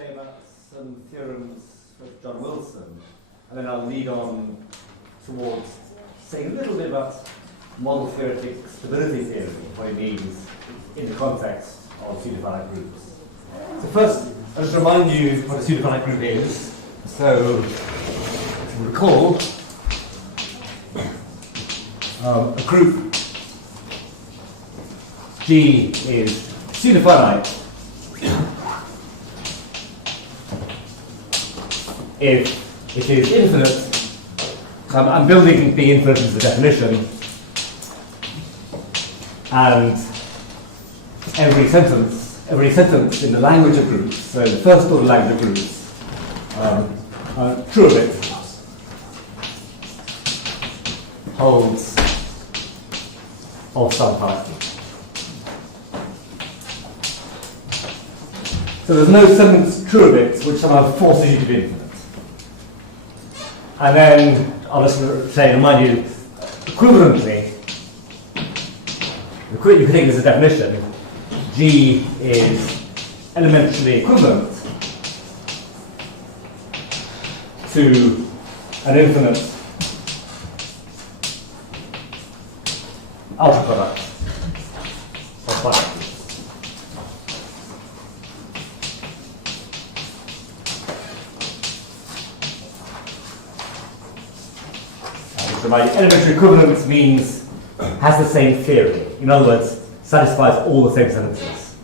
About some theorems for John Wilson, and then I'll lead on towards saying a little bit about model theoretic stability theory, what it means in the context of pseudofinite groups. So first, I'll just remind you what a pseudofinite group is. So, if you recall, a group G is pseudofinite if it is infinite. I'm building the infinite as the definition, and every sentence in the language of groups, so the first order language of groups, true of it, holds of some finite group. So there's no sentence true of it which somehow forces you to be infinite. And then I'll just remind you, equivalently, you can take this as a definition, G is elementally equivalent to an infinite ultraproduct of finite groups. Elementary equivalence means has the same theory. In other words, satisfies all the same sentences.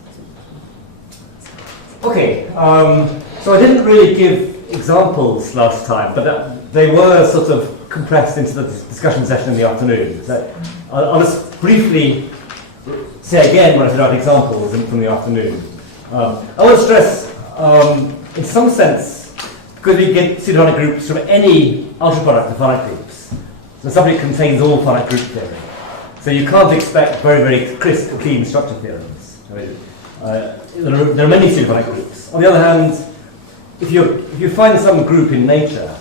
Okay, so I didn't really give examples last time, but they were sort of compressed into the discussion session in the afternoon. So I'll just briefly say again what I said about examples from the afternoon. I want to stress, in some sense, because we get pseudofinite groups from any ultraproduct of finite groups. The subject contains all finite group theory. So you can't expect very, very crisp and clean structure theorems. I mean, there are many pseudofinite groups. On the other hand, if you find some group in nature,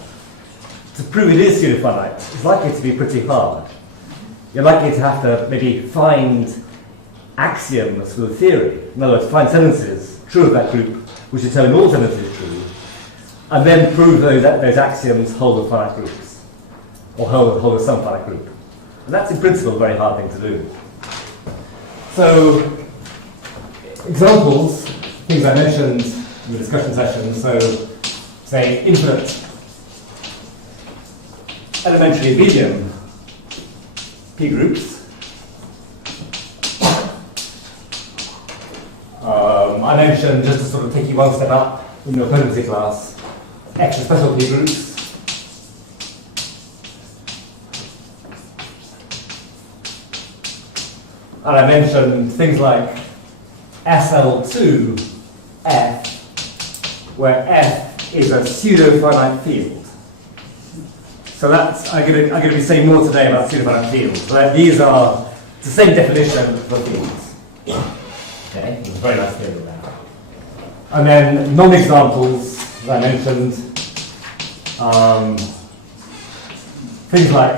to prove it is pseudofinite, it's likely to be pretty hard. You're likely to have to maybe find axioms for the theory. In other words, find sentences true of that group, which determine all sentences true, and then prove those axioms hold of finite groups, or hold of some finite group. And that's in principle a very hard thing to do. So, examples, things I mentioned in the discussion session, so say infinite elementary abelian P groups. I mentioned, just to sort of take you one step up in your potency class, extra special P groups. And I mentioned things like SL2 F, where F is a pseudo-finite field. So that's, I'm going to be saying more today about pseudo-finite fields. But these are the same definition for fields. Okay, it's a very nice theory of that. And then non-examples, as I mentioned, things like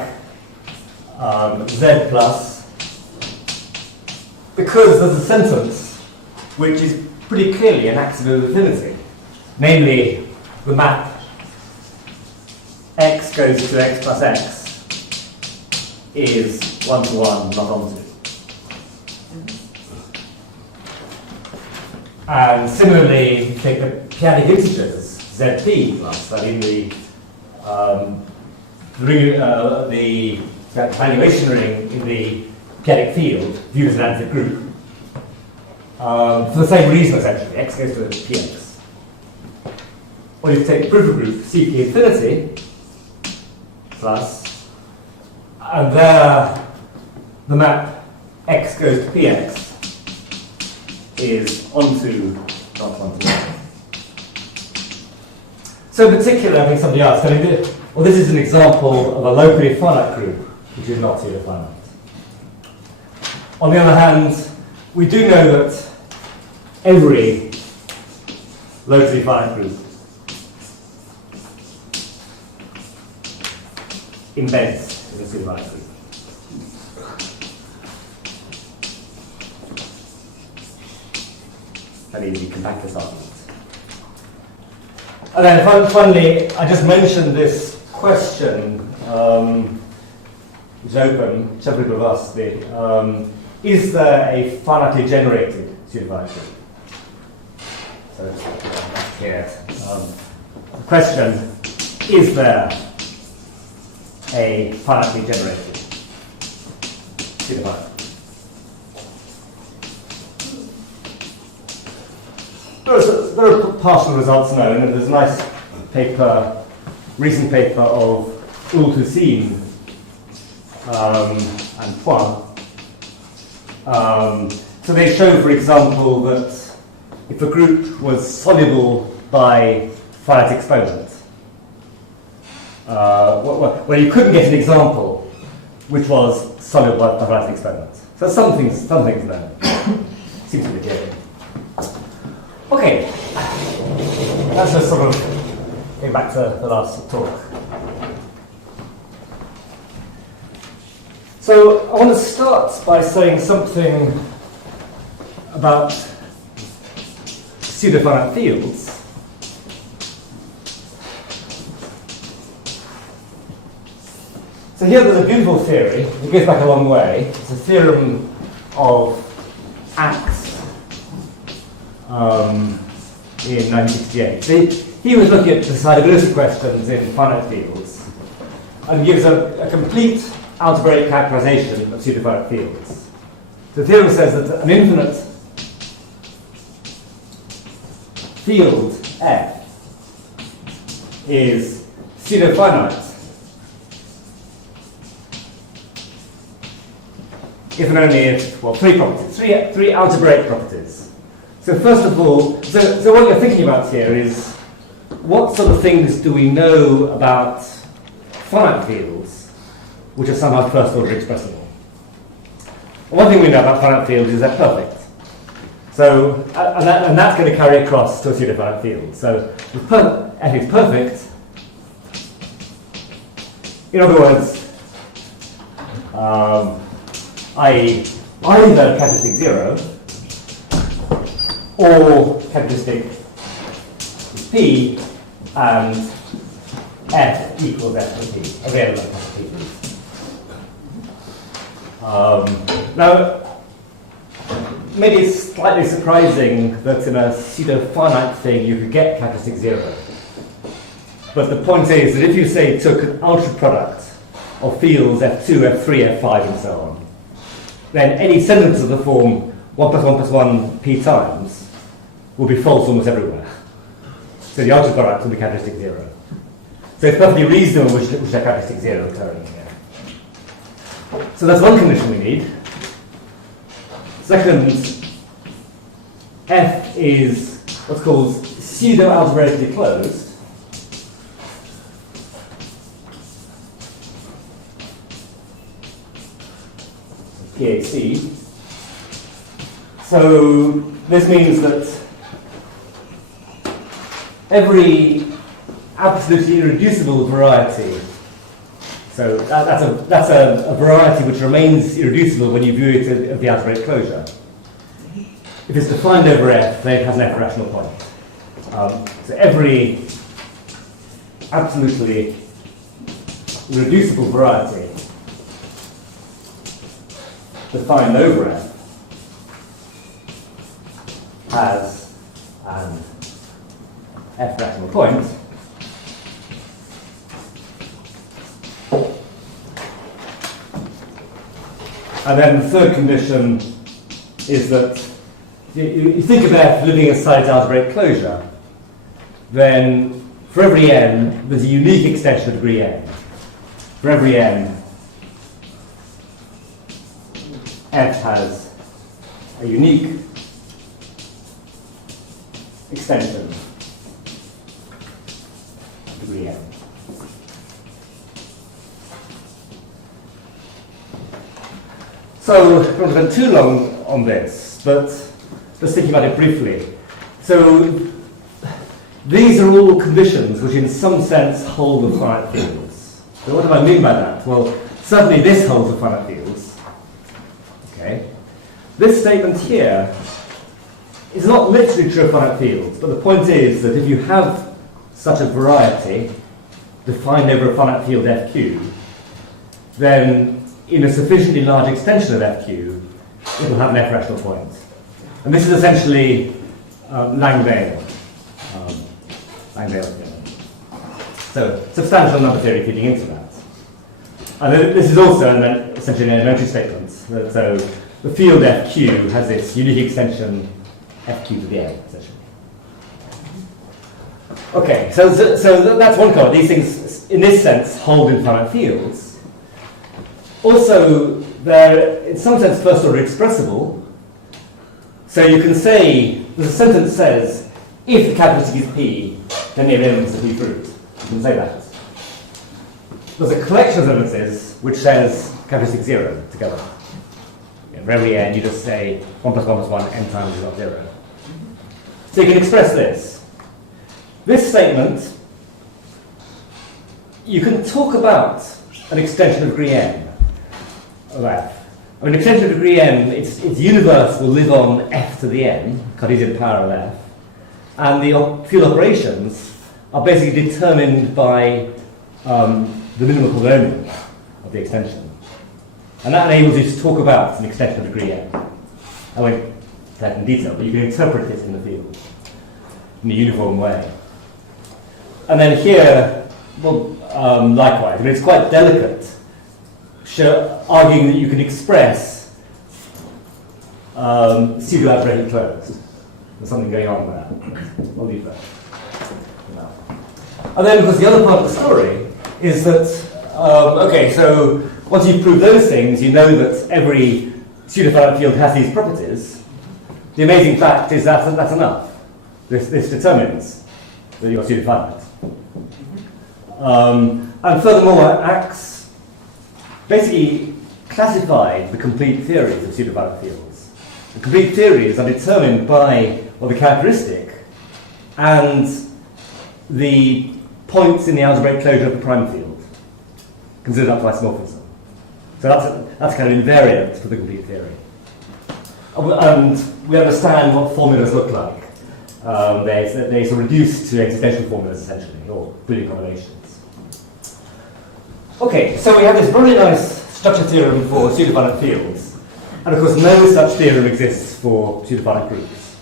Z plus, because there's a sentence which is pretty clearly an axiom of infinity, namely the map x goes to x plus x is 1-to-1, not onto. And similarly, take the p-adic integers, zp plus, that in the valuation ring in the p-adic field, viewed as an additive group, for the same reason essentially, x goes to px. Or you take the proof of group cp infinity plus, and there the map x goes to px is onto, not onto. So in particular, I think somebody else, well, this is an example of a locally finite group, which is not pseudo-finite. On the other hand, we do know that every locally finite group embeds in a pseudo-finite group. I mean, you can back this argument. And then finally, I just mentioned this question, which is open, several people have asked me, is there a finitely generated pseudofinite field? So here, the question, is there a finitely generated pseudofinite? There are partial results known, and there's a nice paper, recent paper of Ultusin and Poin. So they show, for example, that if a group was soluble by finite exponent, well, you couldn't get an example which was soluble by finite exponent. So some things known. Seems to be clear. Okay, that's just sort of going back to the last talk. So I want to start by saying something about pseudofinite fields. So here there's a beautiful theory. It goes back a long way. It's a theorem of Axe. In 1968. He was looking at decidability questions in finite fields and gives a complete algebraic characterization of pseudofinite fields. The theorem says that an infinite field F is pseudofinite if and only if, well, three properties, three algebraic properties. So first of all, so what you're thinking about here is what sort of things do we know about finite fields which are somehow first order expressible? One thing we know about finite fields is they're perfect. So, and that's going to carry across to a pseudofinite field. So if F is perfect, in other words, i.e. either characteristic 0 or characteristic P and F equals F of P, a real F of P. Now, maybe it's slightly surprising that in a pseudo-finite thing you could get characteristic 0. But the point is that if you say took an ultraproduct of fields F2, F3, F5 and so on, then any sentence of the form 1 plus 1 plus 1 P times will be false almost everywhere. So the ultraproduct will be characteristic 0. So it's perfectly reasonable which are characteristic 0 occurring here. So that's one condition we need. Second, F is what's called pseudo-algebraically closed. PAC. So this means that every absolutely irreducible variety, so that's a variety which remains irreducible when you view it as the algebraic closure. If it's defined over F, then it has an F rational point. So every absolutely irreducible variety defined over F has an F rational point. And then the third condition is that you think of F living inside its algebraic closure, then for every n, there's a unique extension of degree n. For every n, F has a unique extension of degree n. So, I don't want to spend too long on this, but just thinking about it briefly. So, these are all conditions which in some sense hold of finite fields. So what do I mean by that? Well, certainly this holds of finite fields. Okay. This statement here is not literally true of finite fields, but the point is that if you have such a variety defined over a finite field FQ, then in a sufficiently large extension of FQ, it will have an F rational point. And this is essentially Langdale. So substantial number theory feeding into that. And this is also essentially an elementary statement. So the field FQ has this unique extension FQ to the n, essentially. Okay, so that's one comment. These things, in this sense, hold in finite fields. Also, they're, in some sense, first order expressible. So you can say, the sentence says, if the characteristic is P, then the element is a P fruit. You can say that. There's a collection of evidences which says characteristic 0 together. For every n, you just say 1 plus 1 plus 1, n times is not 0. So you can express this. This statement, you can talk about an extension of degree n of f. I mean, extension of degree n, its universe will live on f to the n, Cartesian power of f, and the field operations are basically determined by the minimal polynomial of the extension. And that enables you to talk about an extension of degree n. I won't take that in detail, but you can interpret it in the field in a uniform way. And then here, well, likewise, I mean, it's quite delicate, arguing that you can express pseudo-algebraic closed. There's something going on there. I'll leave that. No. And then, of course, the other part of the story is that, okay, so once you've proved those things, you know that every pseudo-finite field has these properties. The amazing fact is that that's enough. This determines that you're pseudo-finite. And furthermore, acts basically classified the complete theories of pseudo-finite fields. The complete theories are determined by the characteristic and the points in the algebraic closure of the prime field, considered up to isomorphism. So that's kind of invariant for the complete theory. And we understand what formulas look like. They sort of reduce to existential formulas, essentially, or Boolean combinations. Okay, so we have this really nice structure theorem for pseudo-finite fields. And of course, no such theorem exists for pseudo-finite groups.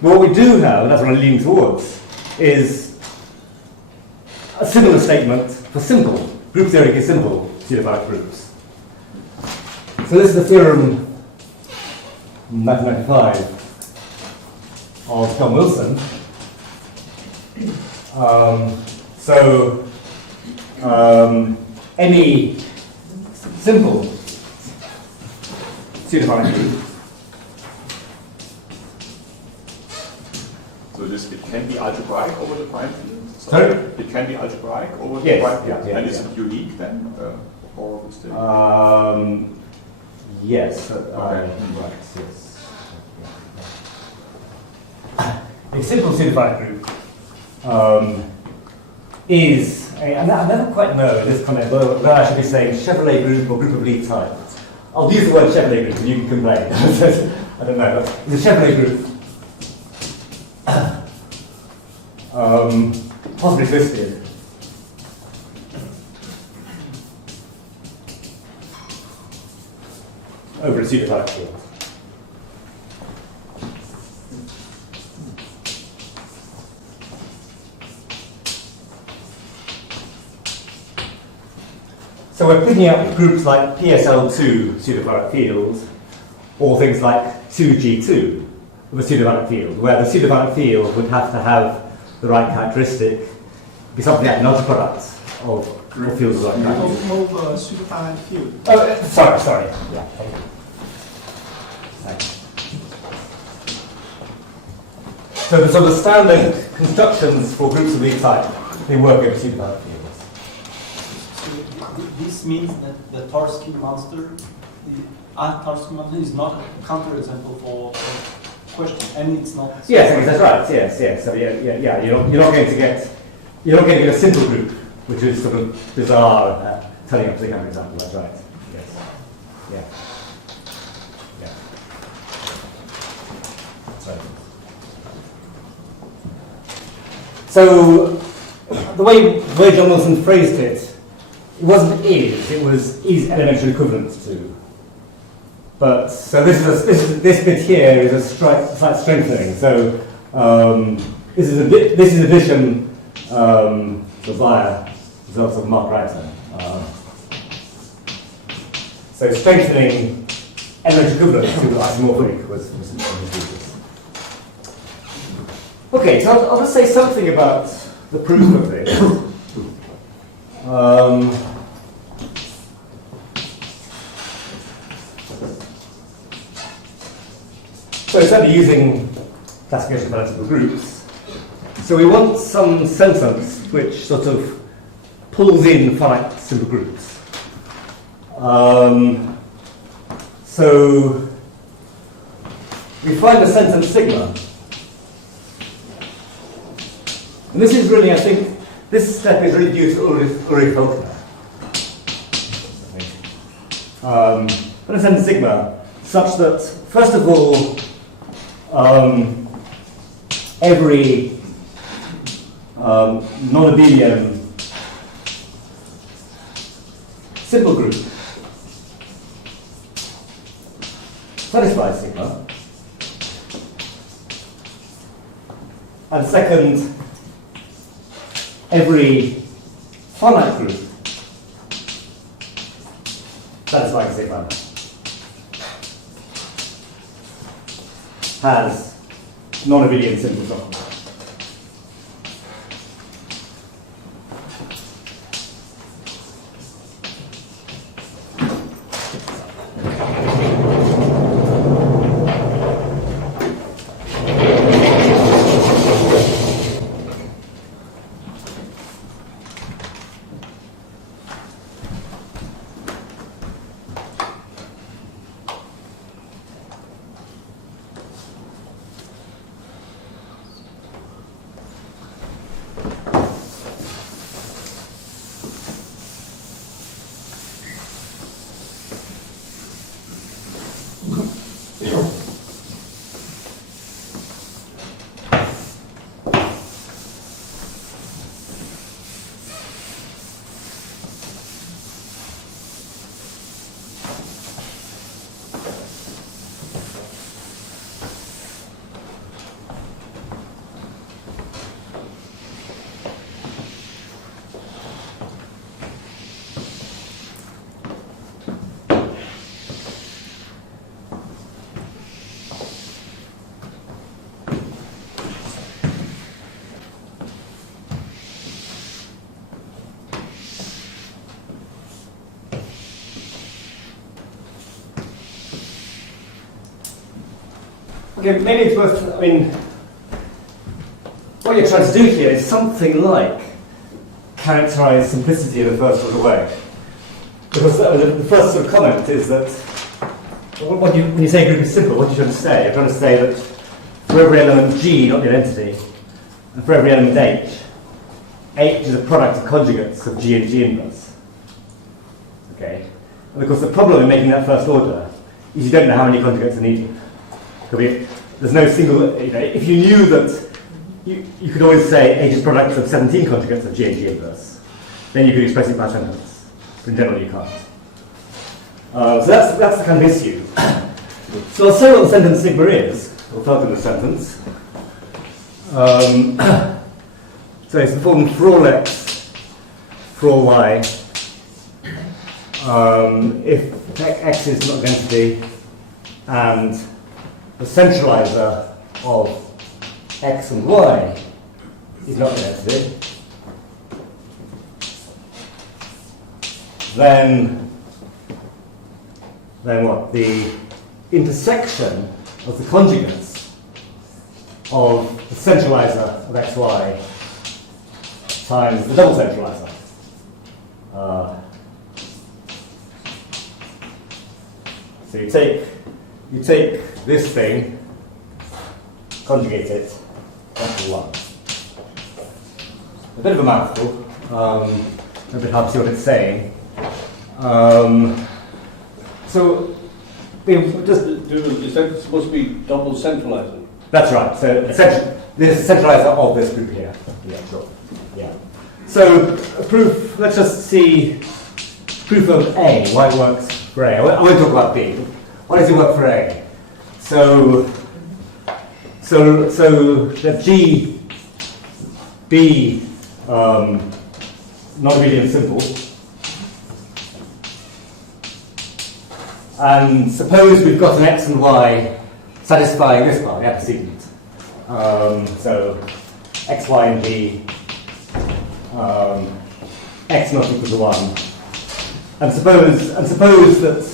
But what we do have, and that's what I'm leaning towards, is a similar statement for simple, group theoretically simple pseudo-finite groups. So this is the theorem in 1995 of John Wilson. Any simple pseudo-finite group. So it can be algebraic over the prime field? Sorry? It can be algebraic over the prime field? And is it unique then? Or is it yes. Right, yes. A simple pseudo-finite group is, I never quite know this comment, whether I should be saying Chevrolet group or group of Lie type. I'll use the word Chevrolet group and you can complain. I don't know, but it's a Chevrolet group. Possibly twisted. Over a pseudo-finite field. So we're picking up groups like PSL2 pseudo-finite fields, or things like 2G2 of a pseudo-finite field, where the pseudo-finite field would have to have the right characteristic, be something like an ultraproduct of fields of the right characteristic. Of pseudo-finite field. Oh, sorry. Yeah, thank you. Thanks. So the standard constructions for groups of Lie type, they work over pseudo-finite fields. This means that the Tarski monster, is not a counterexample for question, and it's not. Yes, that's right. Yes. So yeah. You're not going to get a simple group, which is sort of bizarre, turning up to the counterexample. That's right. Yes. Yeah. That's right. So the way John Wilson phrased it, it wasn't is, it was is elementary equivalent to. But so this bit here is a slight strengthening. So this is addition via results of Mark Reiter. So strengthening elementary equivalent to isomorphic was his. Okay, so I'll just say something about the proof of this. So instead of using classification of analytical groups, so we want some sentence which sort of pulls in finite simple groups. So we find the sentence sigma. And this is really, I think, this step is really due to Ulrich Faulkner. But a sentence sigma, such that, first of all, every non-abelian simple group satisfies sigma. And second, every finite group satisfying sigma has non-abelian simple properties. Okay, maybe it's worth, I mean, what you're trying to do here is something like characterize simplicity in the first sort of way. Because the first sort of comment is that when you say a group is simple, what you're trying to say? You're trying to say that for every element G, not the identity, and for every element H is a product of conjugates of G and G inverse. Okay? And of course the problem in making that first order is you don't know how many conjugates are needed. There's no single, if you knew that you could always say H is product of 17 conjugates of G and G inverse, then you could express it by sentence. But in general, you can't. So that's the kind of issue. So I'll say what the sentence sigma is. We'll start with the sentence. So it's the form for all x, for all y, if x is not identity, and the centralizer of x and y is not identity, then what? The intersection of the conjugates of the centralizer of xy times the double centralizer. So you take this thing, conjugate it, that's 1. A bit of a mouthful, a bit hard to see what it's saying. So, just is that supposed to be double centralizing? That's right. So this is the centralizer of this group here. Yeah, sure. Yeah. So proof. Let's just see proof of A. Why it works for A. I won't talk about B. Why does it work for A? So the G B non-abelian simple. And suppose we've got an x and y satisfying this part, the antecedent. So x, y, and b, x not equal to 1. And suppose that,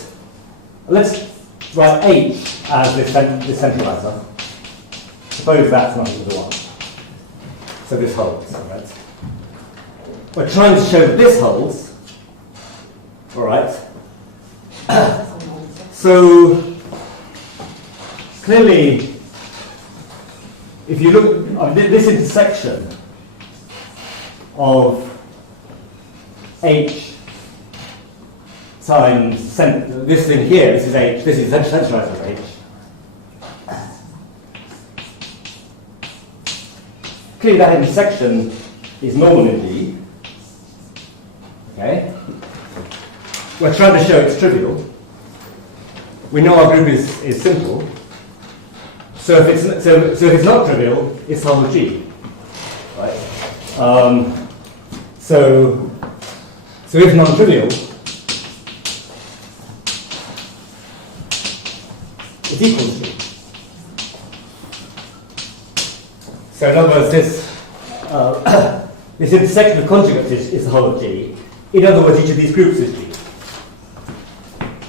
let's write h as this centralizer. Suppose that's not equal to 1. So this holds, right? We're trying to show that this holds, all right? So clearly, if you look at this intersection of h times this thing here, this is h, this is centralized of h. Clearly, that intersection is normal in D. Okay. We're trying to show it's trivial. We know our group is simple. So if it's not trivial, it's whole G, right? So if non-trivial, it equals G. So in other words, this this intersection of conjugates is the whole of G. In other words, each of these groups is G.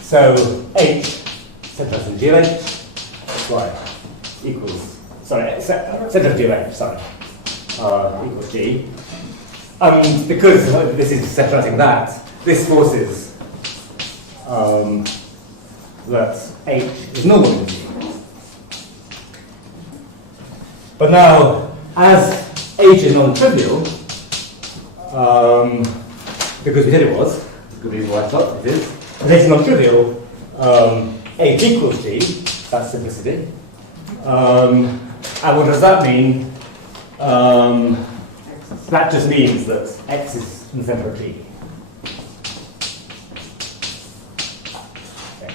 So H, centralized in G of H, Y equals, centralized G of H, equals G. And because this is centralizing that, this forces that H is normal in G. But now, as H is non-trivial, because we said it was, could be why I thought it is, as H is non-trivial, H equals G, that's simplicity. And what does that mean? That just means that X is in the center of G. Okay.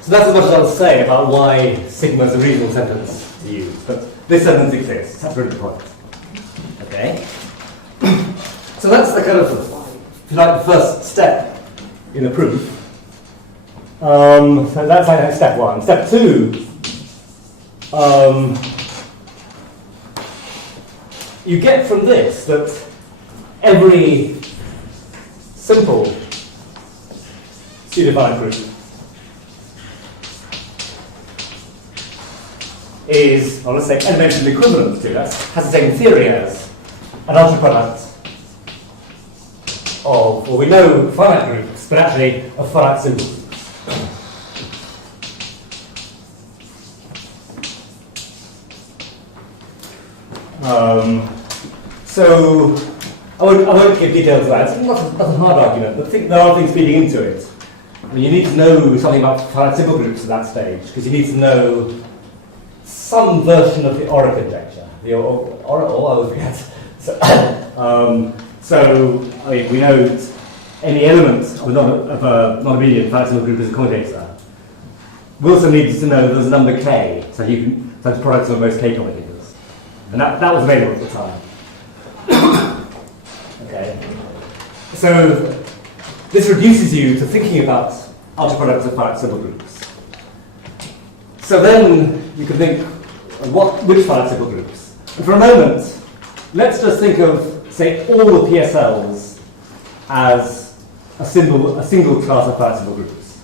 So that's as much as I'll say about why sigma is a reasonable sentence to use. But this sentence exists. That's really the point. Okay. So that's the kind of, if you like, the first step in the proof. So that's like step one. Step two. You get from this that every simple pseudofinite group is, well, let's say, elementally equivalent to, has the same theory as an ultraproduct of, well, we know finite groups, but actually of finite symbols. So I won't give details of that. It's not a hard argument, but I think there are things feeding into it. I mean, you need to know something about finite symbol groups at that stage, because you need to know some version of the Auric conjecture. The Auric, I always forget. So I mean, we know that any element of a non-abelian finite symbol group is a commutator. We also need to know there's a number k, so you can such products of most k commutators. And that was available at the time. Okay. So this reduces you to thinking about ultraproducts of finite symbol groups. So then you can think, which finite symbol groups? And for a moment, let's just think of, say, all the PSLs as a single class of finite symbol groups.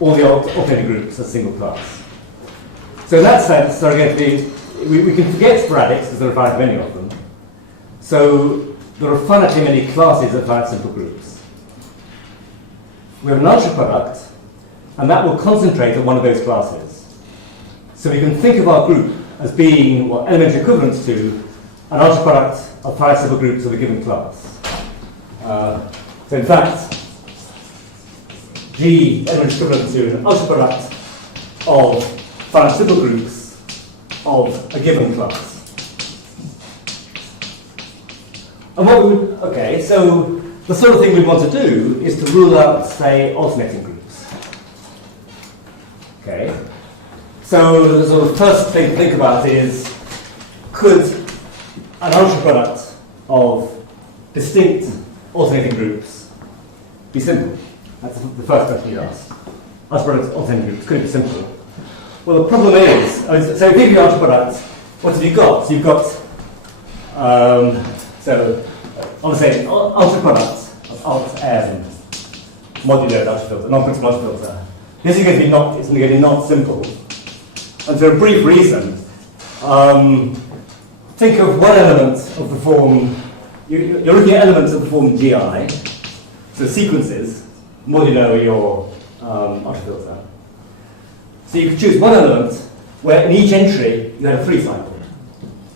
All the alternating groups as a single class. So in that sense, there are going to be, we can forget sporadics because there are finitely many of them. So there are finitely many classes of finite simple groups. We have an ultraproduct, and that will concentrate on one of those classes. So we can think of our group as being elementary equivalent to an ultraproduct of finite simple groups of a given class. So in fact, G elementary equivalent to an ultraproduct of finite simple groups of a given class. And what we would, okay, so the sort of thing we want to do is to rule out, say, alternating groups. Okay, so the sort of first thing to think about is, could an ultraproduct of distinct alternating groups be simple? That's the first question you asked. Ultraproducts of alternating groups, could it be simple? Well, the problem is, so if you give you ultraproduct, what have you got? So you've got, so I want to say ultraproduct of alt m modulo ultrafilter, non-principal ultrafilter. This is going to be not, it's going to be not simple. And for a brief reason, think of one element of the form, you're looking at elements of the form GI, so sequences, modulo your ultrafilter. So you could choose one element where in each entry you had a 3 cycle,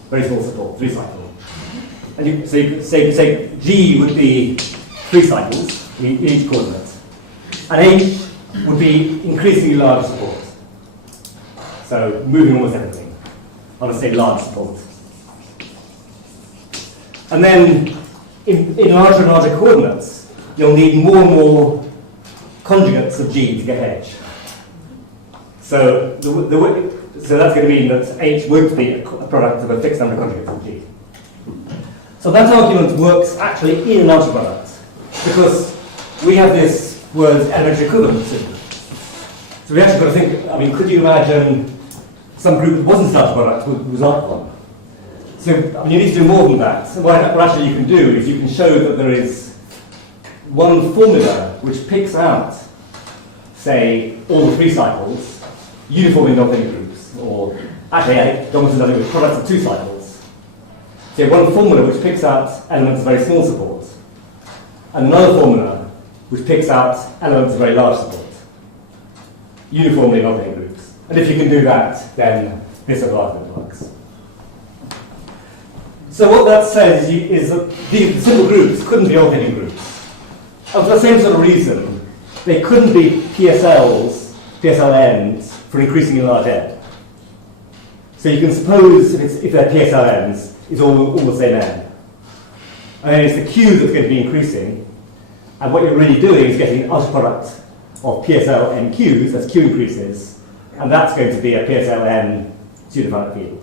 very small support, 3 cycle. And so you could say G would be 3 cycles in each coordinate, and H would be increasingly large support. So moving almost everything. I want to say large support. And then in larger and larger coordinates, you'll need more and more conjugates of G to get H. So, so that's going to mean that H won't be a product of a fixed number of conjugates of G. So that argument works actually in an ultraproduct, because we have this word elementary equivalency. So we actually got to think, I mean, could you imagine some group that wasn't an ultraproduct was not one? So I mean, you need to do more than that. So what actually you can do is you can show that there is one formula which picks out, say, all the 3 cycles, uniformly non-linear groups, or actually, Donaldson does it with products of 2 cycles. So one formula which picks out elements of very small support, and another formula which picks out elements of very large support, uniformly non-linear groups. And if you can do that, then this sort of argument works. So what that says is that the simple groups couldn't be alternating groups. And for the same sort of reason, they couldn't be PSLs, PSLNs, for increasingly large n. So you can suppose if they're PSLNs, it's all the same n. And then it's the Q that's going to be increasing, and what you're really doing is getting an ultraproduct of PSL n Qs, as Q increases, and that's going to be a PSL n pseudofinite field.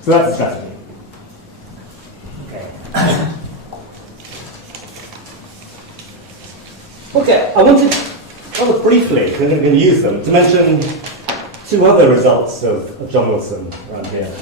So that's the strategy. Okay. Okay, I wanted, rather briefly, because I'm going to use them, to mention 2 other results of John Wilson around here.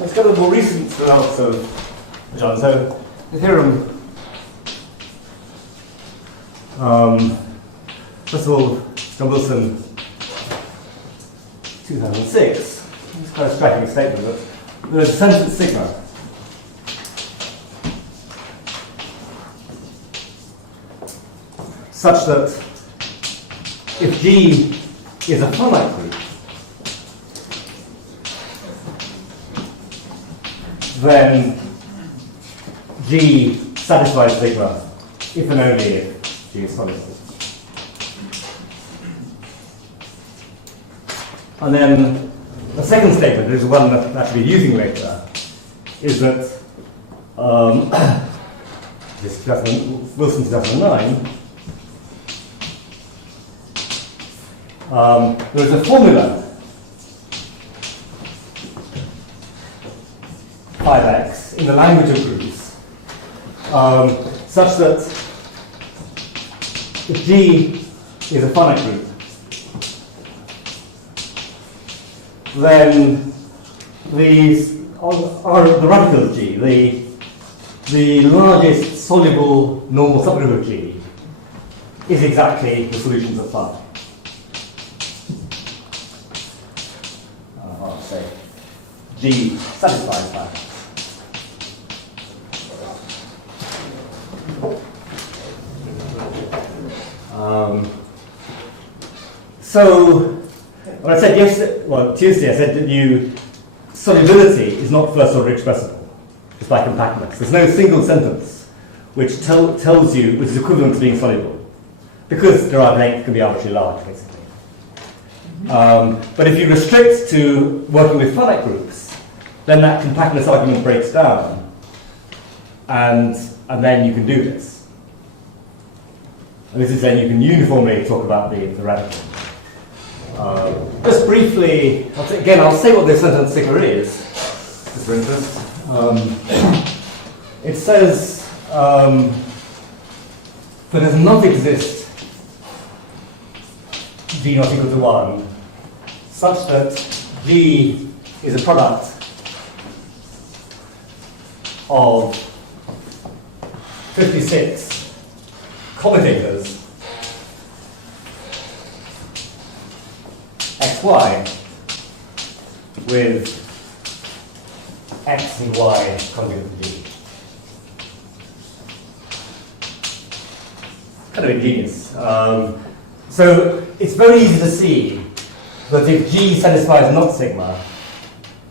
Let's go to the more recent results of John. So the theorem, first of all, John Wilson, 2006. It's quite a striking statement that there is a sentence sigma such that if G is a finite group, then G satisfies sigma if and only if G is finite. And then the second statement, which is one that I'll be using later, is that this Wilson 2009, there is a formula 5x in the language of groups such that if G is a finite group, then the radical of G, the largest soluble normal subgroup of G, is exactly the solutions of phi. I'll say G satisfies phi. So, when I said Tuesday I said that solubility is not first order expressible, just by compactness. There's no single sentence which tells you, which is equivalent to being soluble, because derived length can be arbitrarily large, basically. But if you restrict to working with finite groups, then that compactness argument breaks down, and then you can do this. And this is then you can uniformly talk about the radical. Just briefly, I'll say what this sentence figure is, just for interest. It says, but does not exist G not equal to 1, such that G is a product of 56 commutators xy with x and y conjugate of G. Kind of ingenious. So it's very easy to see that if G satisfies not sigma,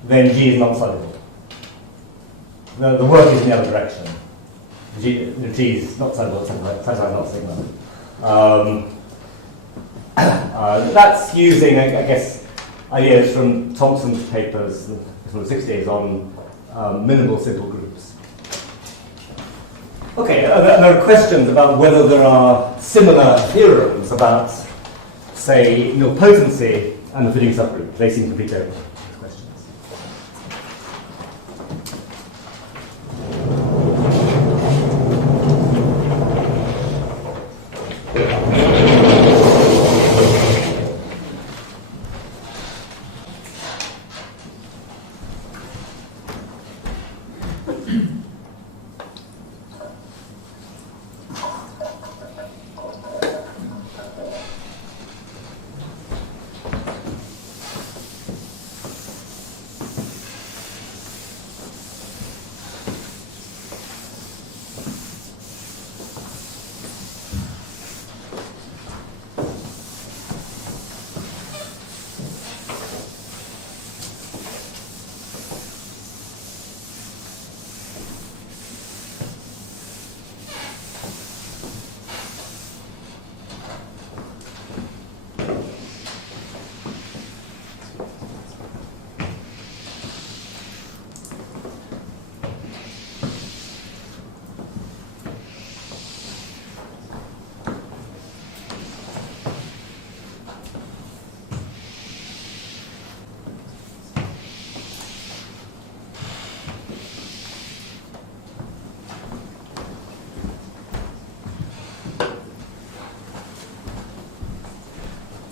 then G is not soluble. The work is in the other direction. G is not soluble, satisfies not sigma. That's using, I guess, ideas from Thompson's papers from the 60s on minimal simple groups. Okay, there are questions about whether there are similar theorems about, say, nilpotency and the fitting subgroup. They seem to be open, these questions.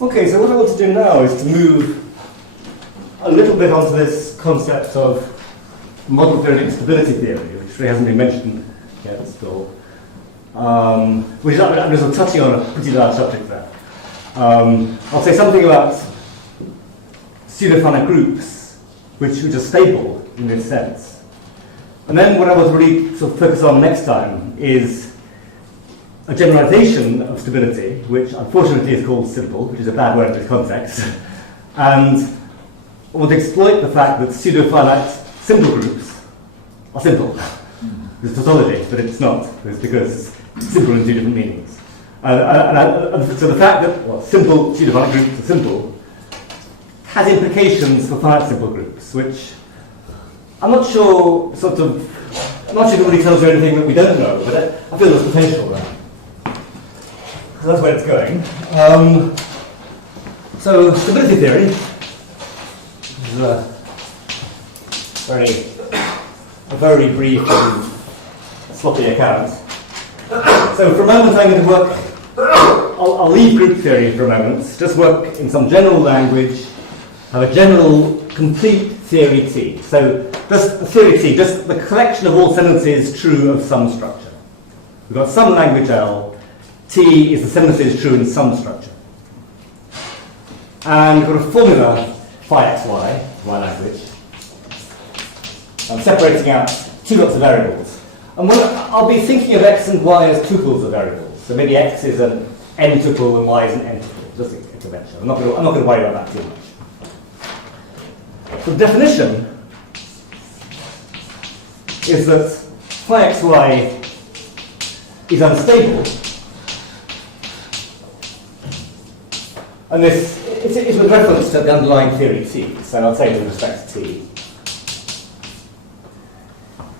Okay, so what I want to do now is to move a little bit onto this concept of model theoretic stability theory, which really hasn't been mentioned yet still. Which I'm just sort of touching on a pretty large subject there. I'll say something about pseudofinite groups, which are stable in this sense. And then what I want to really sort of focus on next time is a generalization of stability, which unfortunately is called simple, which is a bad word in this context, and I want to exploit the fact that pseudofinite simple groups are simple. It's tautology, but it's not. It's because it's simple in two different meanings. So the fact that simple pseudofinite groups are simple has implications for finite simple groups, which I'm not sure if it really tells you anything that we don't know, but I feel there's potential there. So that's where it's going. So stability theory is a very brief and sloppy account. So for a moment I'm going to work, I'll leave group theory for a moment, just work in some general language, have a general complete theory T. So just the theory T, just the collection of all sentences true of some structure. We've got some language L, T is the sentences true in some structure. And we've got a formula phi x y, my language. I'm separating out two lots of variables. And I'll be thinking of x and y as tuples of variables. So maybe x is an n tuple and y is an n tuple. Just a convention. I'm not going to worry about that too much. So the definition is that phi xy is unstable, and this is with reference to the underlying theory T. So I'll say with respect to T,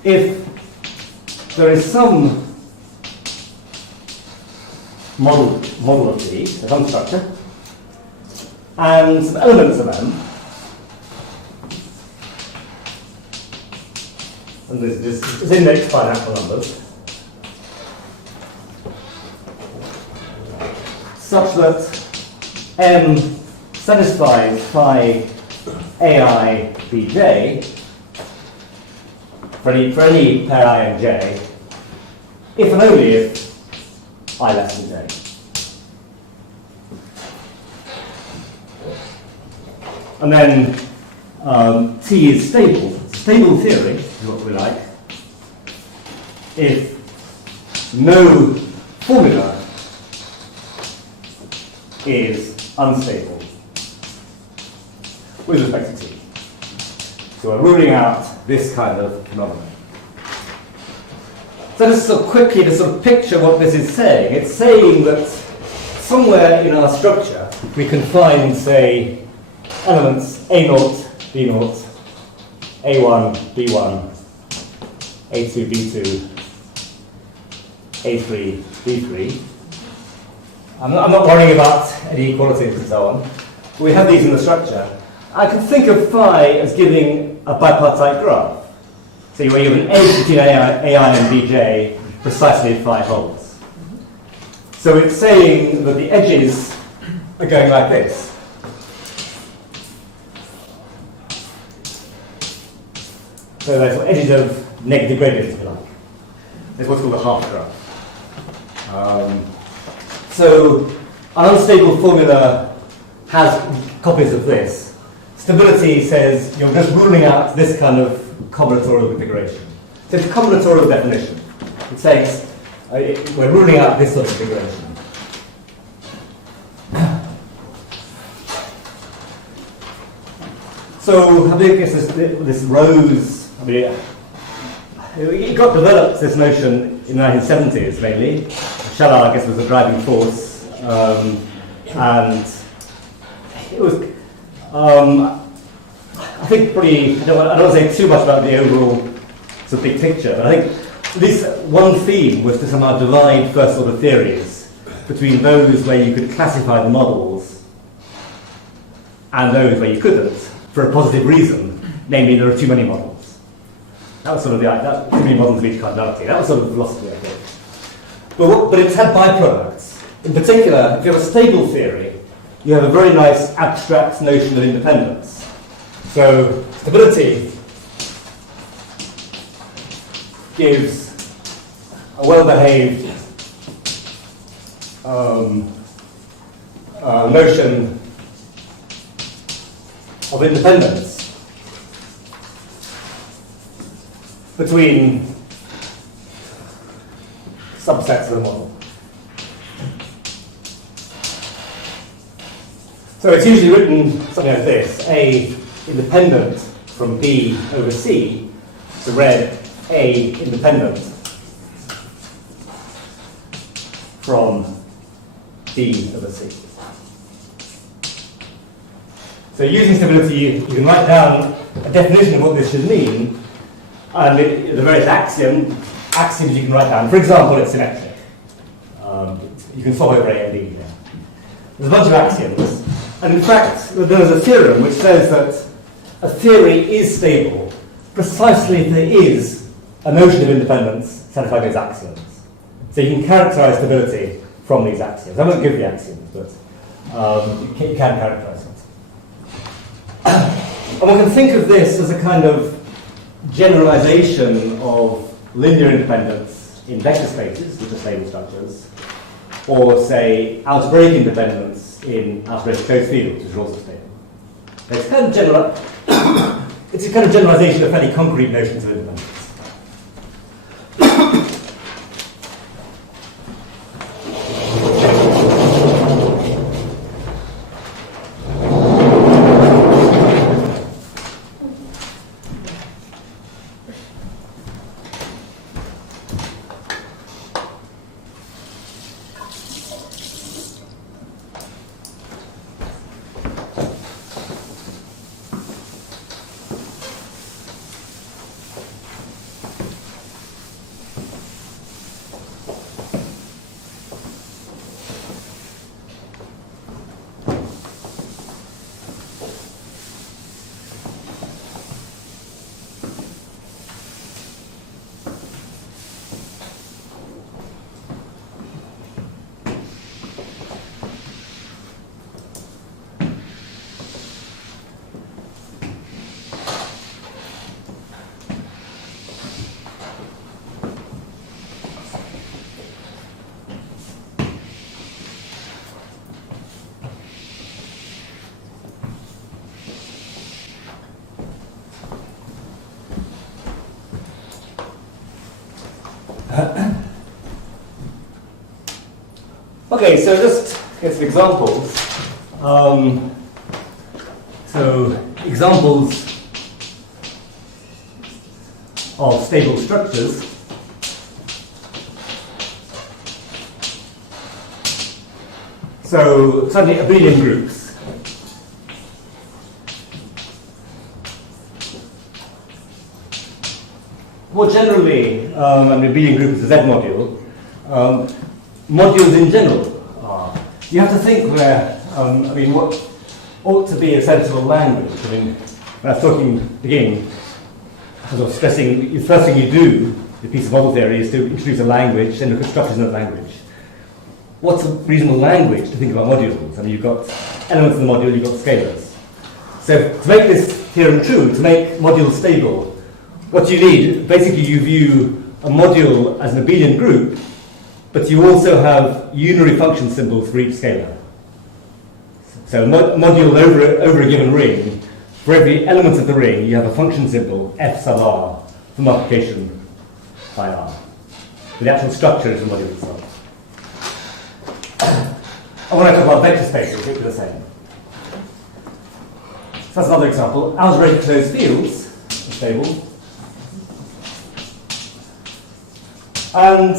if there is some model of T, some structure, and some elements of M, and this is indexed by natural numbers, such that M satisfies phi ai bj for any pair I and j, if and only if I less than j. And then T is stable. Stable theory is what we like if no formula is unstable with respect to T. So we're ruling out this kind of phenomenon. So just sort of quickly to sort of picture what this is saying. It's saying that somewhere in our structure we can find, say, elements A0, B0, A1, B1, A2, B2, A3, B3. I'm not worrying about any equalities and so on. We have these in the structure. I can think of phi as giving a bipartite graph. So where you have an edge between AI and Bj, precisely if phi holds. So it's saying that the edges are going like this. So there's edges of negative gradients, if you like. It's what's called a half graph. So an unstable formula has copies of this. Stability says you're just ruling out this kind of combinatorial configuration. So it's a combinatorial definition. It says we're ruling out this sort of configuration. So I think it's this rose, I mean, it got developed, this notion, in the 1970s mainly. Shalal, I guess, was a driving force, and it was, I think, pretty. I don't want to say too much about the overall sort of big picture, but I think this one theme was to somehow divide first order theories between those where you could classify the models and those where you couldn't, for a positive reason, namely there are too many models. That was sort of the idea, too many models of each cardinality. That was sort of the philosophy, I think. But it's had byproducts. In particular, if you have a stable theory, you have a very nice abstract notion of independence. So stability gives a well-behaved notion of independence between subsets of the model. So it's usually written something like this: A independent from B over C, so read A independent from B over C. So using stability, you can write down a definition of what this should mean, and the various axioms you can write down. For example, it's symmetric. You can solve over A and B here. There's a bunch of axioms, and in fact, there's a theorem which says that a theory is stable precisely if there is a notion of independence satisfying those axioms. So you can characterize stability from these axioms. I won't give the axioms, but you can characterize it. And one can think of this as a kind of generalization of linear independence in vector spaces, which are stable structures, or say algebraic independence in algebraic closed fields, which are also stable. It's kind of it's a kind of generalization of fairly concrete notions of independence. Okay, so just get some examples. So examples of stable structures. So suddenly abelian groups. More generally, an abelian group is a Z module. Modules in general are. You have to think where, what ought to be a sensible language. I mean, when I was talking beginning, I was stressing the first thing you do, the piece of model theory, is to introduce a language and look at structures in that language. What's a reasonable language to think about modules? I mean, you've got elements in the module, you've got scalars. So to make this theorem true, to make modules stable, what you need, basically you view a module as an abelian group, but you also have unary function symbols for each scalar. So a module over a given ring, for every element of the ring, you have a function symbol, f sub r, for multiplication by r. But the actual structure is the module itself. And when I talk about vector spaces, it will be the same. So that's another example. Algebraic closed fields are stable. And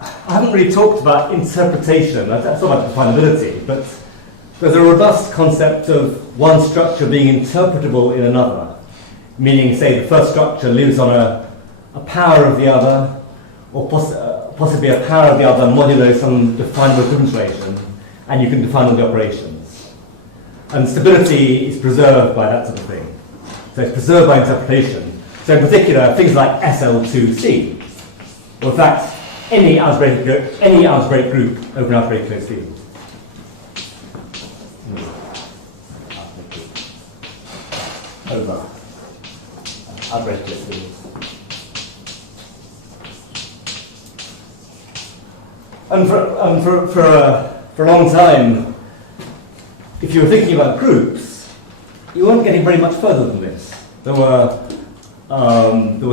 I haven't really talked about interpretation. I thought about definability, but there's a robust concept of one structure being interpretable in another, meaning, say, the first structure lives on a power of the other, or possibly a power of the other modulo some definable equivalence relation, and you can define all the operations. And stability is preserved by that sort of thing. So it's preserved by interpretation. So in particular, things like SL2C, or in fact, any algebraic group over an algebraic closed field. Over algebraic closed field. And for a long time, if you were thinking about groups, you weren't getting very much further than this. There were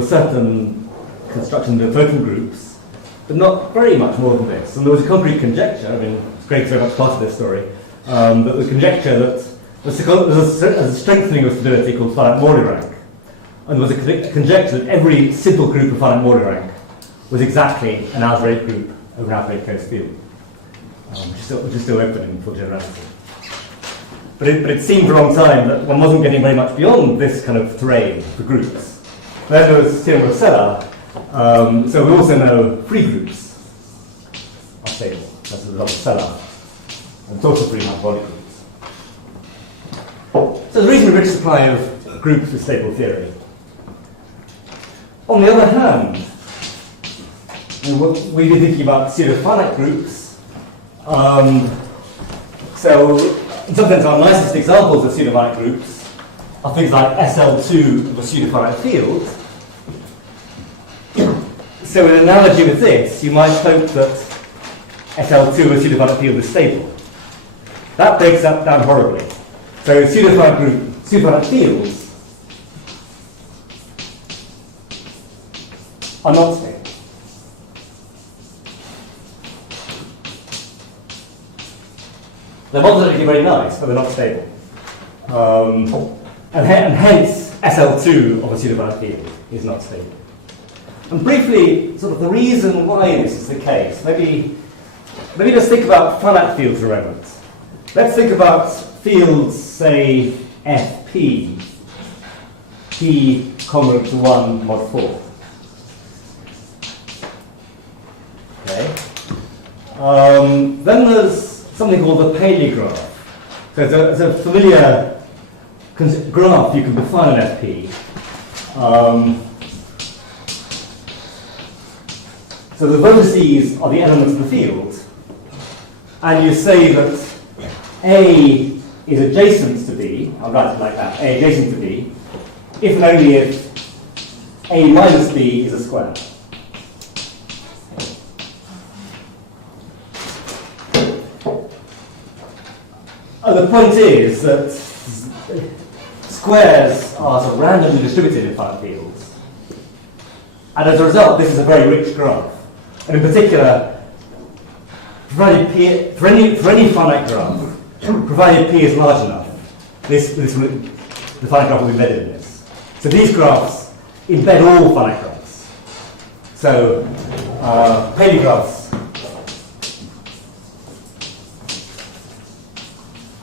certain constructions of token groups, but not very much more than this. And there was a concrete conjecture, I mean, Greg's very much part of this story, but the conjecture that there's a strengthening of stability called finite Morley rank. And there was a conjecture that every simple group of finite Morley rank was exactly an algebraic group over an algebraic closed field, which is still open in full generality. but it seemed for a long time that one wasn't getting very much beyond this kind of terrain for groups. Then there was theorem of Seller, so we also know free groups are stable. That's the result of Seller. And it's also free hyperbolic groups. So there's a reasonably rich supply of groups with stable theory. On the other hand, we've been thinking about pseudofinite groups. So, in some sense, our nicest examples of pseudofinite groups are things like SL2 of a pseudofinite field. So, in analogy with this, you might hope that SL2 of a pseudofinite field is stable. That breaks that down horribly. So, pseudofinite fields are not stable. They're modularly very nice, but they're not stable. And hence, SL2 of a pseudofinite field is not stable. And briefly, sort of the reason why this is the case, maybe let's think about finite fields for a moment. Let's think about fields, say, FP, P congruent to 1 mod 4. Okay. Then there's something called the Paley graph. So it's a familiar graph you can define an FP. So the vertices are the elements of the field, and you say that A is adjacent to B, I'll write it like that, A adjacent to B, if and only if A minus B is a square. The point is that squares are sort of randomly distributed in finite fields, and as a result, this is a very rich graph. And in particular, provided P, for any finite graph, provided P is large enough, the finite graph will be embedded in this. So these graphs embed all finite graphs. So Paley graphs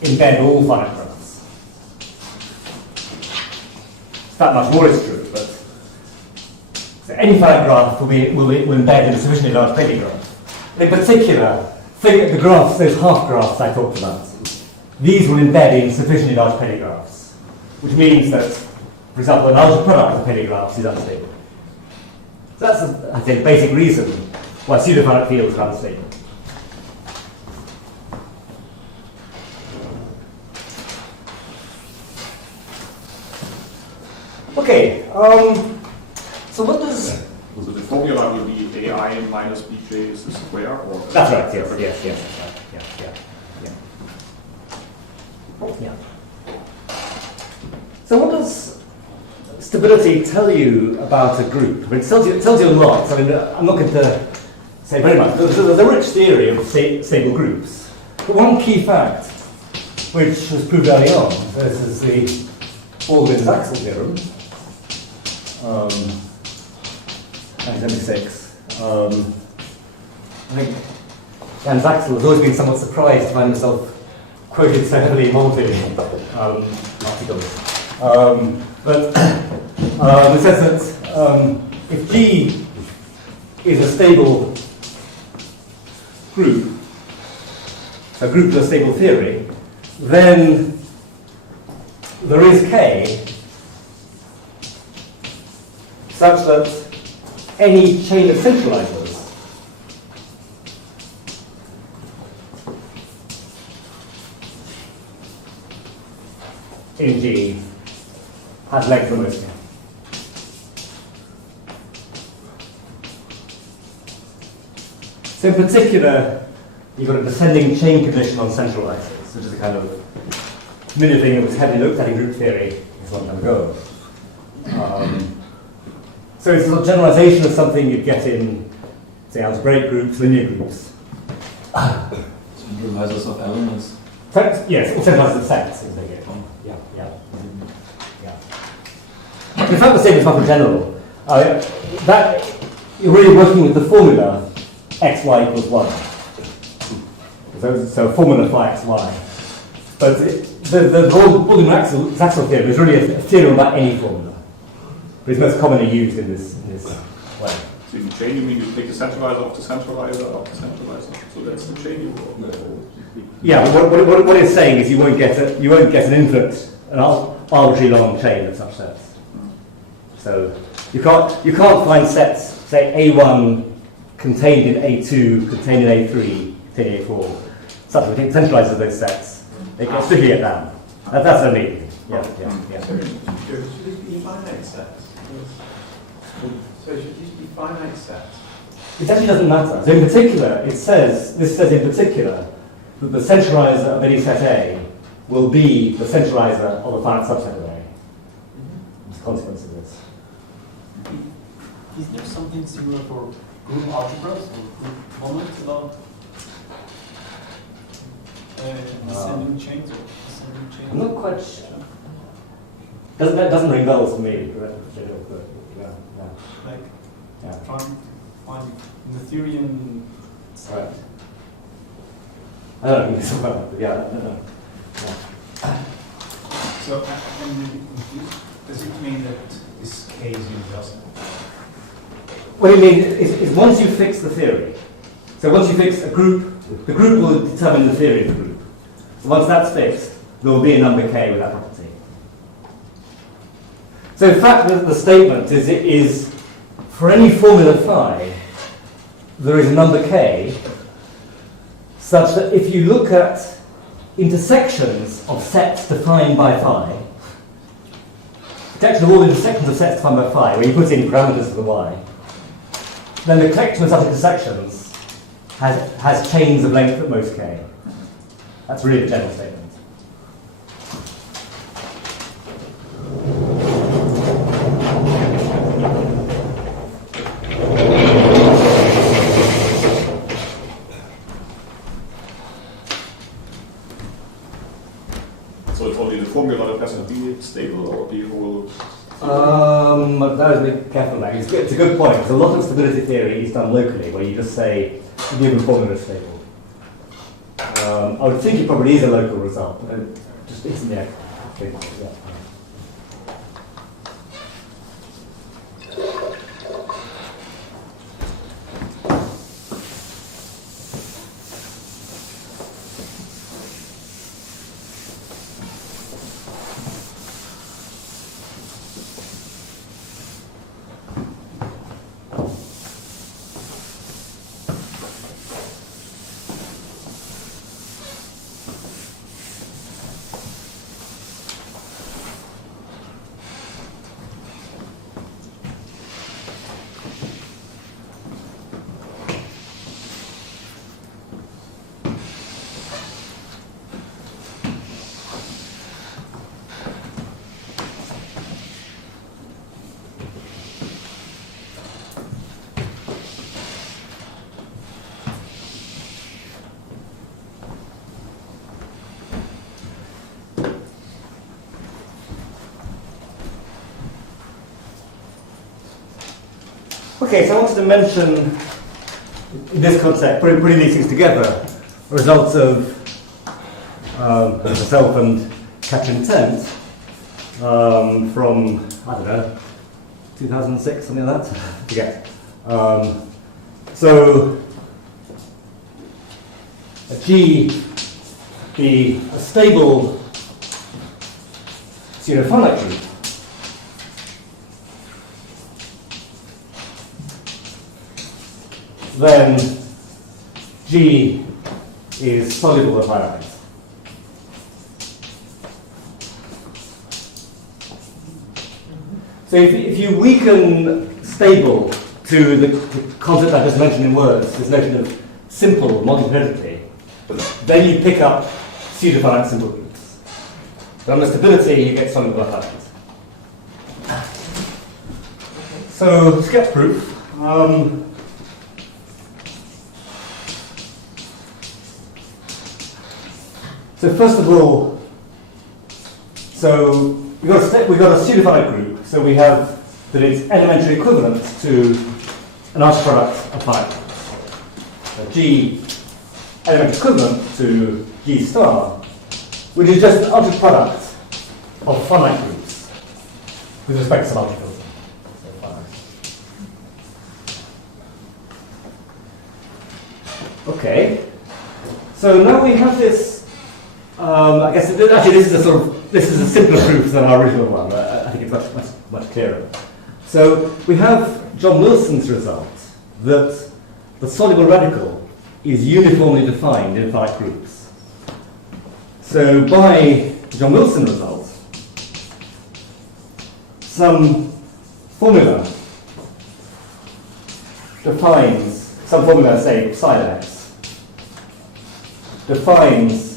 embed all finite graphs. That much more is true, but so any finite graph will embed in a sufficiently large Paley graph. In particular, think of the graphs, those half graphs I talked about. These will embed in sufficiently large Paley graphs, which means that, for example, an ultraproduct of Paley graphs is unstable. So that's, I think, the basic reason why pseudofinite fields are unstable. Okay, so what does... So the formula will be AI minus BJ is the square? Or That's right, yes, that's right. Yeah. So what does stability tell you about a group? I mean, it tells you a lot. I mean, I'm not going to say very much. There's a rich theory of stable groups. But one key fact, which was proved early on, this is the Baldwin-Zaxel theorem, 1976. I think Jan Zaxel has always been somewhat surprised to find himself quoted so heavily in multi articles. But it says that if G is a stable group, a group with a stable theory, then there is K such that any chain of centralizers in G has length from most. So in particular, you've got a descending chain condition on centralizers, which is a kind of familiar thing that was heavily looked at in group theory a long time ago. So it's a sort of generalization of something you'd get in, say, algebraic groups, linear groups. Generalizers of elements. Yes, or centralizers of sets, as they get. In fact, the same is not general. That you're really working with the formula xy equals 1. So formula for xy. But the Baldwin-Maxwell theorem is really a theorem about any formula, but it's most commonly used in this way. So in chain, you mean you take the centralizer of the centralizer of the centralizer? So that's the chain you Yeah, but what it's saying is you won't get an infinite, an arbitrary long chain of such sets. So you can't find sets, say A1 contained in A2, contained in A3, contained in A4, such that we can centralize those sets. They can strictly get down. That's what I mean. Yeah. Should these be finite sets? So should these be finite sets? It actually doesn't matter. So in particular, this says in particular that the centralizer of any set A will be the centralizer of a finite subset of A. As a consequence of this. Is there something similar for group algebras or group moments about descending chains or descending chains? I'm not quite sure. That doesn't ring bells for me. Like find Noetherian. Right. I don't know if it's about that, but yeah, I don't know. So, does it mean that this case is just? What I mean is once you fix the theory, so once you fix a group, the group will determine the theory of the group. So once that's fixed, there will be a number k with that property. So in fact, the statement is for any formula phi, there is a number k such that if you look at intersections of sets defined by phi, detection of all intersections of sets defined by phi, where you put in parameters for the y, then the collection of such intersections has chains of length at most k. That's really the general statement. So it's only the formula that has to be stable, or the whole. That was a bit careful now. It's a good point. Because a lot of stability theory is done locally, where you just say the given formula is stable. I would think it probably is a local result, but it just isn't yet. Yeah. Okay, so I wanted to mention, in this context, putting these things together, results of myself and Katrin Tent from, I don't know, 2006, something like that, I forget. So, a G be a stable pseudofinite group. Then G is soluble in finite. So if you weaken stable to the concept I just mentioned in words, this notion of simple multiplicity, then you pick up pseudofinite simple groups. So under stability, you get soluble finite. So sketch proof. So first of all, so we've got a pseudofinite group. So we have that it's elementary equivalent to an ultraproduct of phi. So G elementary equivalent to G star which is just an ultraproduct of finite groups with respect to some ultrafilter. So finite. Okay. So now we have this. I guess actually this is a simpler proof than our original one. I think it's much clearer. So we have John Wilson's result that the soluble radical is uniformly defined in finite groups. So by John Wilson result, some formula defines some formula, say psi x, defines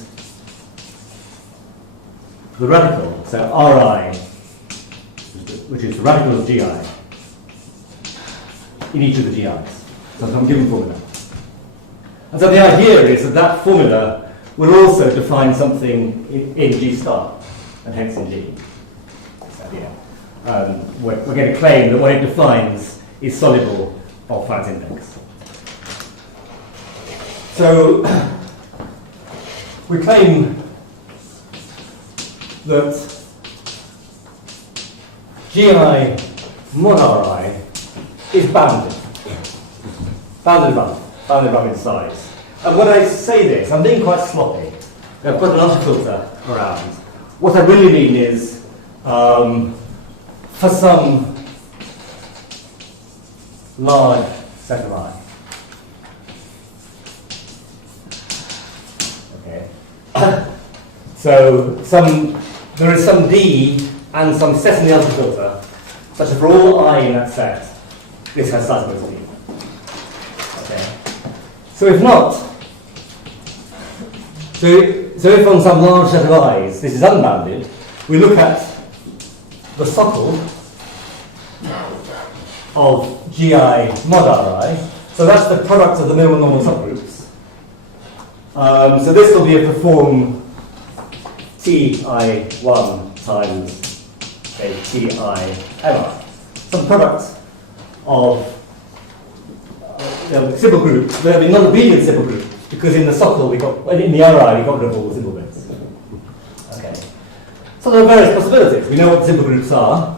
the radical, so Ri, which is the radical of Gi, in each of the Gi's. So some given formula. And so the idea is that that formula will also define something in G star, and hence in G. So, yeah. We're going to claim that what it defines is soluble of finite index. So we claim that Gi mod Ri is bounded above in size. And when I say this, I'm being quite sloppy. I've put an ultrafilter around. What I really mean is, for some large set of I. Okay. So there is some D and some set in the ultrafilter, such that for all I in that set, this has sizability. Okay. So if not, so if on some large set of i's this is unbounded, we look at the socle of Gi mod Ri. So that's the product of the minimal normal subgroups. So this will be of the form Ti1 times Ti mi. Some product of symbol groups, there will be non-abelian symbol groups, because in the socle in the Ri we got rid of all the symbol bits. Okay. So there are various possibilities. We know what the symbol groups are.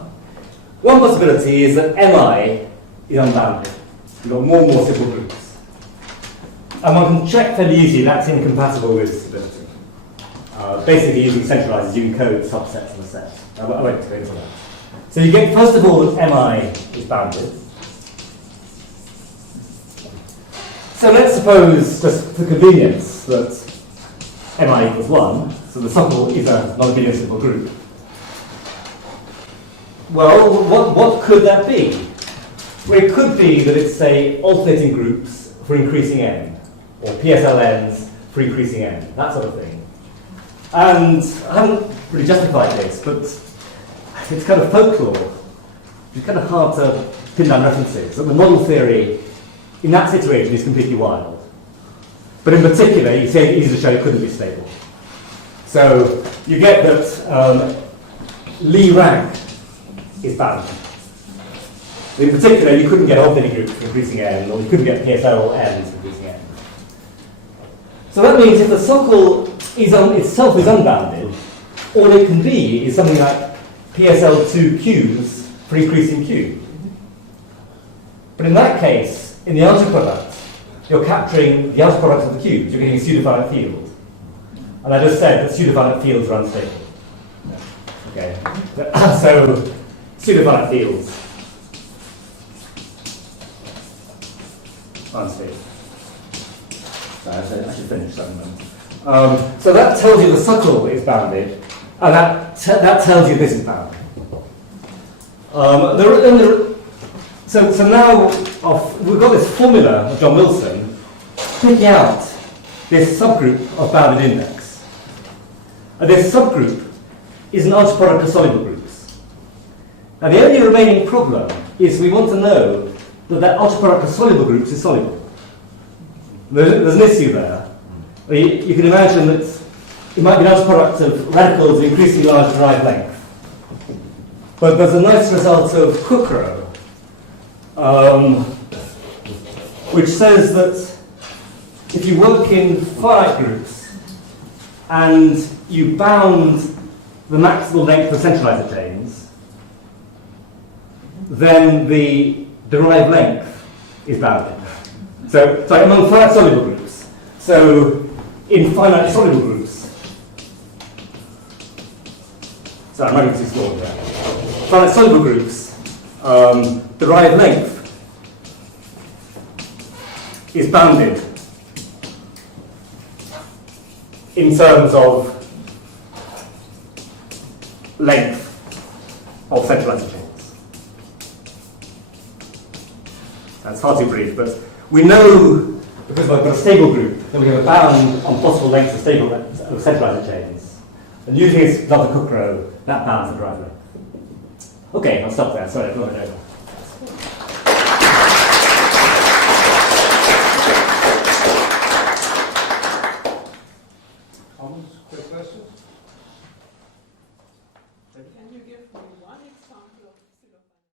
One possibility is that Mi is unbounded. We've got more and more symbol groups. And one can check fairly easily that's incompatible with stability. Basically, using centralizers, you can code subsets in a set. I won't go into that. So you get, first of all, that Mi is bounded. So let's suppose, just for convenience, that Mi equals 1, so the socle is a non-abelian symbol group. Well, what could that be? Well, it could be that it's, say, alternating groups for increasing n, or PSLNs for increasing n, that sort of thing. And I haven't really justified this, but it's kind of folklore. It's kind of hard to pin down references. So the model theory in that situation is completely wild. But in particular, it's easy to show it couldn't be stable. So you get that Lie rank is bounded. In particular, you couldn't get alternating groups for increasing n, or you couldn't get PSL n's for increasing n. So that means if the socle itself is unbounded, all it can be is something like PSL2q's for increasing q. But in that case, in the ultraproduct, you're capturing the ultraproduct of the cubes. You're getting a pseudofinite field. And I just said that pseudofinite fields are unstable. Okay. So pseudofinite fields are unstable. I should finish that in a moment. So that tells you the socle is bounded, and that tells you this is bounded. So now we've got this formula of John Wilson picking out this subgroup of bounded index. And this subgroup is an ultraproduct of soluble groups. Now the only remaining problem is we want to know that that ultraproduct of soluble groups is soluble. There's an issue there. You can imagine that it might be an ultraproduct of radicals of increasingly large derived length. But there's a nice result of Kukro, which says that if you work in finite groups and you bound the maximal length of centralizer chains, then the derived length is bounded. So, sorry, among finite soluble groups. So, in finite soluble groups, sorry, I'm making too small here. Finite soluble groups, derived length is bounded in terms of length of centralizer chains. That's hard to brief, but we know, because I've got a stable group, that we have a bound on possible lengths of stable of centralizer chains. And using this another Cook row, that bounds the derived length. Okay, I'll stop there. Sorry, I've gone over. Comments, quick questions? Can you give me one example